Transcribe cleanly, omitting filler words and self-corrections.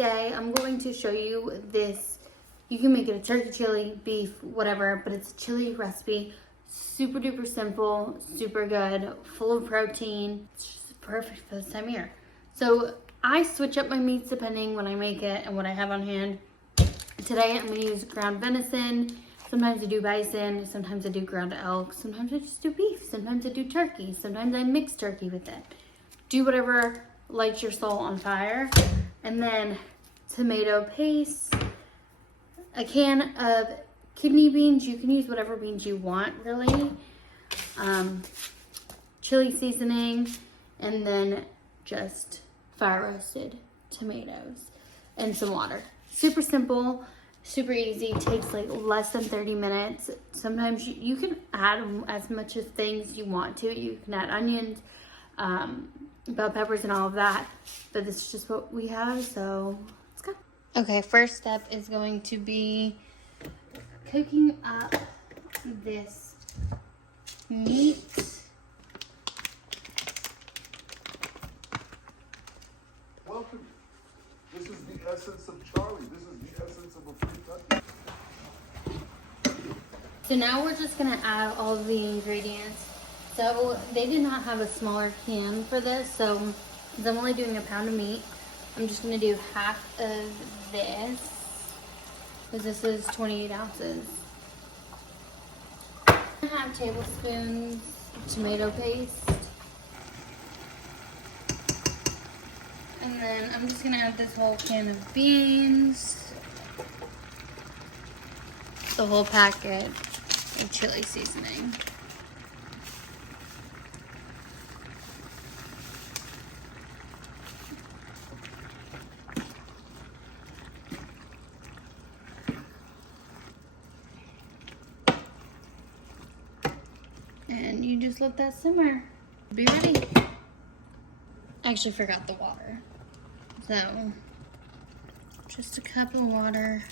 today I'm going to show you this. You can make it a turkey chili, beef, whatever, but it's a chili recipe. Super duper simple, super good, full of protein. It's just perfect for this time of year. So I switch up my meats depending when I make it and what I have on hand. Today I'm gonna use ground venison. Sometimes I do bison, sometimes I do ground elk, sometimes I just do beef, sometimes I do turkey, sometimes I mix turkey with it. Do whatever lights your soul on fire. And then tomato paste, a can of kidney beans. You can use whatever beans you want, really. Chili seasoning, and then just fire roasted tomatoes and some water. Super simple, super easy. Takes like less than 30 minutes. Sometimes you can add as much of things you want to. You can add onions, bell peppers, and all of that. But this is just what we have, so let's go. Okay, first step is going to be cooking up this meat. Welcome. This is the essence of Charlie. This is the essence of a free country. So now we're just gonna add all of the ingredients. So they did not have a smaller can for this, so since I'm only doing a pound of meat, I'm just gonna do half of this, because this is 28 ounces. 1.5 tablespoons of tomato paste. And then I'm just gonna add this whole can of beans, the whole packet of chili seasoning. And you just let that simmer. Be ready. I actually forgot the water. So, just a cup of water.